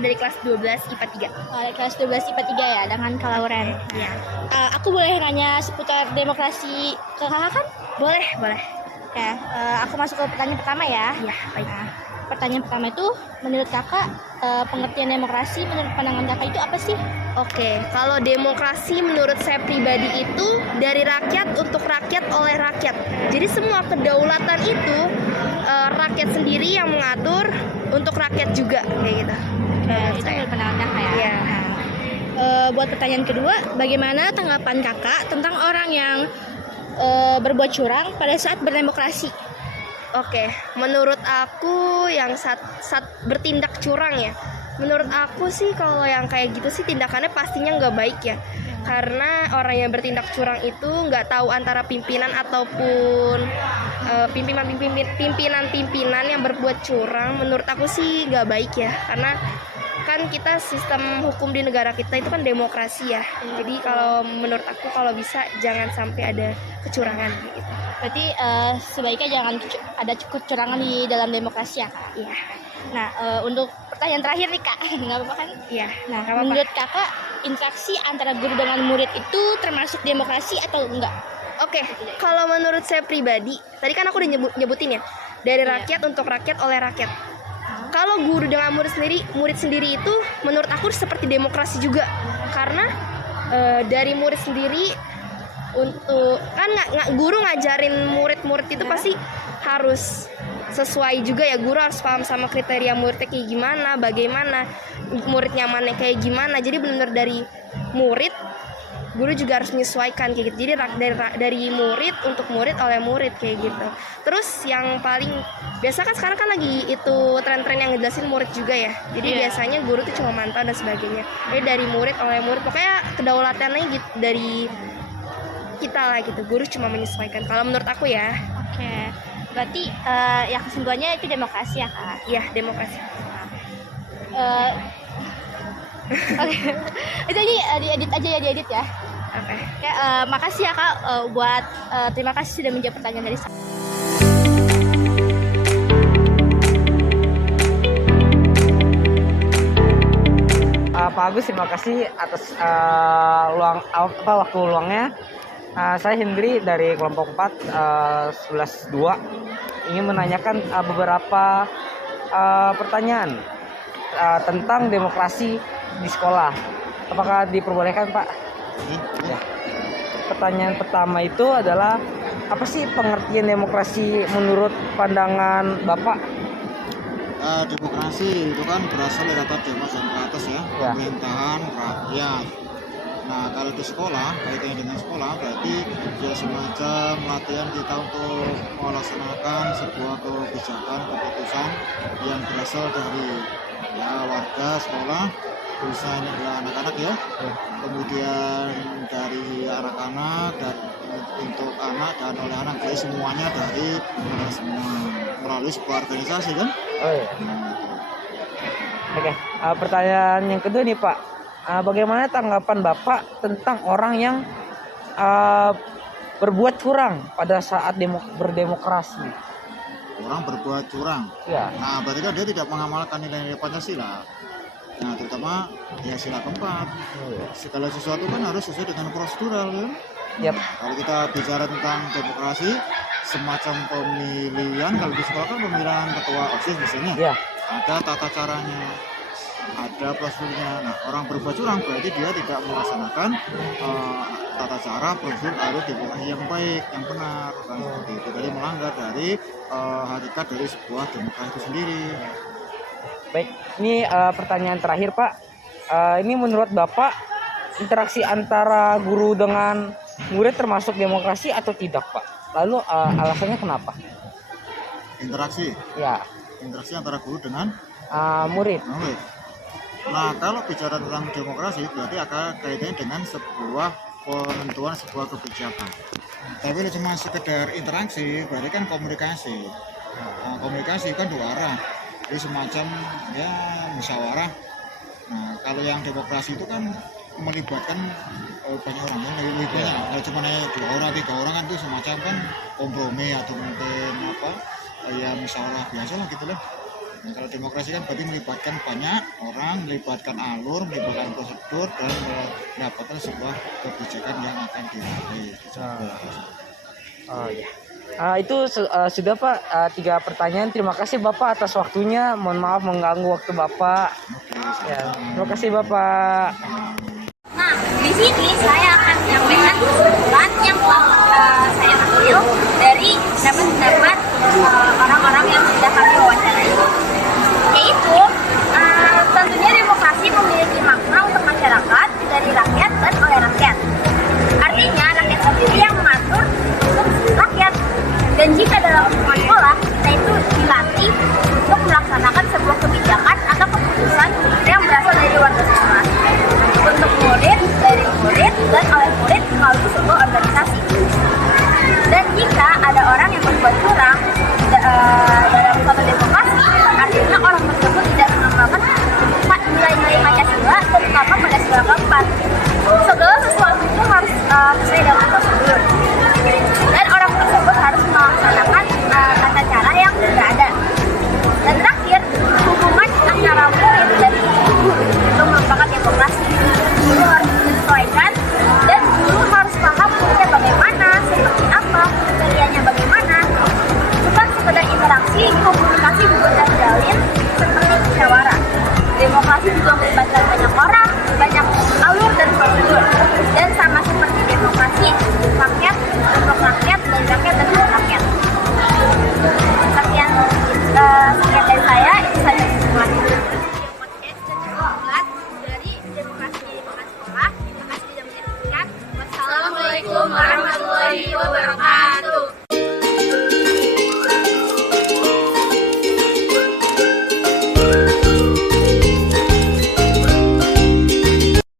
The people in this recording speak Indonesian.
dari kelas 12 IPA 3. Dari kelas 12 IPA 3 ya, dengan Kak Lauren. Iya. Aku boleh nanya seputar demokrasi ke kakak kan? Boleh. Oke, aku masuk ke pertanyaan pertama ya. Iya, baik. Nah, pertanyaan pertama itu, menurut kakak, pengertian demokrasi menurut pandangan kakak itu apa sih? Oke, kalau demokrasi menurut saya pribadi itu dari rakyat untuk rakyat oleh rakyat. Jadi semua kedaulatan itu rakyat sendiri yang mengatur untuk rakyat juga kayak gitu. Itu menurut pandangan kakak ya. Iya. Buat pertanyaan kedua, bagaimana tanggapan kakak tentang orang yang berbuat curang pada saat berdemokrasi? Oke, menurut aku yang saat bertindak curang ya. Menurut aku sih kalau yang kayak gitu sih tindakannya pastinya nggak baik ya. Karena orang yang bertindak curang itu nggak tahu antara pimpinan ataupun pimpinan yang berbuat curang. Menurut aku sih nggak baik ya. Karena kan kita sistem hukum di negara kita itu kan demokrasi ya. Jadi kalau menurut aku kalau bisa jangan sampai ada kecurangan gitu. Berarti sebaiknya jangan ada kecurangan di dalam demokrasi ya kak? Iya. Nah, untuk pertanyaan terakhir nih kak, nggak apa-apa kan? Iya. Nah, Nggak apa-apa. menurut kakak, interaksi antara guru dengan murid itu termasuk demokrasi atau enggak? Oke, kalau menurut saya pribadi, tadi kan aku udah nyebutin ya, dari Iya. rakyat untuk rakyat oleh rakyat. Kalau guru dengan murid sendiri itu menurut aku seperti demokrasi juga, karena dari murid sendiri untuk kan guru ngajarin murid-murid itu pasti harus sesuai juga ya, guru harus paham sama kriteria muridnya kayak gimana, bagaimana murid nyamannya kayak gimana. Jadi benar dari murid, guru juga harus menyesuaikan kayak gitu. Jadi dari murid untuk murid oleh murid kayak gitu. Terus yang paling biasa kan sekarang kan lagi itu tren-tren yang ngejelasin murid juga ya. Jadi biasanya guru tuh cuma mantau dan sebagainya. Jadi dari murid oleh murid, pokoknya kedaulatannya gitu dari kita lah gitu. Guru cuma menyesuaikan. Kalau menurut aku ya. Oke, berarti ya kesimpulannya itu demokrasi ya kak? Iya, demokrasi. Oke, itu aja diedit aja ya, diedit ya. Oke. Oke, makasih ya kak buat terima kasih sudah menjawab pertanyaan dari saya. Pak Agus, terima kasih atas waktu luangnya. Saya Hendri dari kelompok 4 11-2 ingin menanyakan beberapa pertanyaan tentang demokrasi di sekolah. Apakah diperbolehkan, Pak? Ya. Pertanyaan pertama itu adalah apa sih pengertian demokrasi menurut pandangan Bapak? Demokrasi itu kan berasal dari kata demos dan ke atas ya, pemerintahan rakyat. Nah, kalau di sekolah, kaitannya dengan sekolah berarti ya semacam latihan kita untuk melaksanakan sebuah kebijakan, keputusan yang berasal dari ya warga sekolah, khususnya adalah anak-anak ya. Kemudian dari anak-anak dan untuk anak dan oleh anak, jadi semuanya dari semua melalui sebuah organisasi kan. Oh iya. Oke, pertanyaan yang kedua nih Pak, bagaimana tanggapan Bapak tentang orang yang berbuat curang pada saat berdemokrasi? Orang berbuat curang. Ya. Nah, berarti kan dia tidak mengamalkan nilai-nilai Pancasila. Nah, terutama ya sila keempat. Segala sesuatu kan harus sesuai dengan prosedural kan. Yap. Kalau kita bicara tentang demokrasi, semacam pemilihan, kalau di sekolah kan pemilihan ketua OSIS misalnya. Ya. Ada tata caranya, ada prosedurnya. Nah, orang berbuat curang berarti dia tidak melaksanakan tata cara prosedur harus demokrasi yang baik, yang benar, kan seperti itu. Jadi melanggar dari hakikat dari sebuah demokrasi itu sendiri. Baik, ini pertanyaan terakhir Pak. Ini menurut Bapak interaksi antara guru dengan murid termasuk demokrasi atau tidak Pak? Lalu alasannya kenapa? Interaksi. Ya. Interaksi antara guru dengan murid. murid. Nah, kalau bicara tentang demokrasi berarti akan kaitannya dengan sebuah penentuan sebuah kebijakan. Tapi kalau cuma sekedar interaksi berarti kan komunikasi. Nah, komunikasi kan dua arah. Jadi semacam ya musyawarah. Nah, kalau yang demokrasi itu kan melibatkan banyak orang kan, lebih banyak. Kalau cuma 2 orang 3 orang kan itu semacam kan kompromi atau mungkin apa ya musyawarah biasa lah gitu lah. Nah, kalau demokrasi kan berarti melibatkan banyak orang, melibatkan alur, melibatkan prosedur, dan mendapatkan sebuah kebijakan yang akan diraih. Oh ya. Itu sudah Pak, 3 pertanyaan. Terima kasih Bapak atas waktunya. Mohon maaf mengganggu waktu Bapak. Ya, terima kasih Bapak. Nah, di sini saya akan menyampaikan kesimpulan yang telah saya ambil dari pendapat orang-orang yang sudah kami wawancarai. Yaitu, tentunya demokrasi memiliki makna untuk masyarakat, dari rakyat dan oleh rakyat. Artinya, rakyat sendiri yang mengatur untuk rakyat. Dan jika dalam lingkungan sekolah, kita itu dilatih untuk melaksanakan sebuah kebijakan atau keputusan yang berasal dari warga sekolah. Untuk murid, dari murid, dan oleh murid melalui sebuah organisasi. Dan jika ada orang yang berbuat curang dalam suatu demokrasi, artinya orang tersebut tidak mengamalkan nilai-nilai Pancasila, terutama pada sila keempat. Segala sesuatu itu harus sesuai dengan prosedur. Dan orang tersebut harus melaksanakan tata cara yang sudah ada. Dan terakhir, hubungan antara murid dan guru itu merupakan demokrasi. Guru harus menyesuaikan dan guru harus paham muridnya bagaimana, seperti apa, kriterianya bagaimana. Bukan sekedar interaksi, komunikasi juga terjalin seperti musyawarah. Demokrasi juga melibatkan banyak orang, banyak alur dan prosedur. Dan sama seperti demokrasi, rakyat, untuk rakyat, dari rakyat dan untuk rakyat. Sekian dari saya, itu saja kesimpulannya. Podcast dan juga dari demokrasi di lingkungan sekolah. Terima kasih sudah menyaksikan. Wassalamualaikum warahmatullahi wabarakatuh.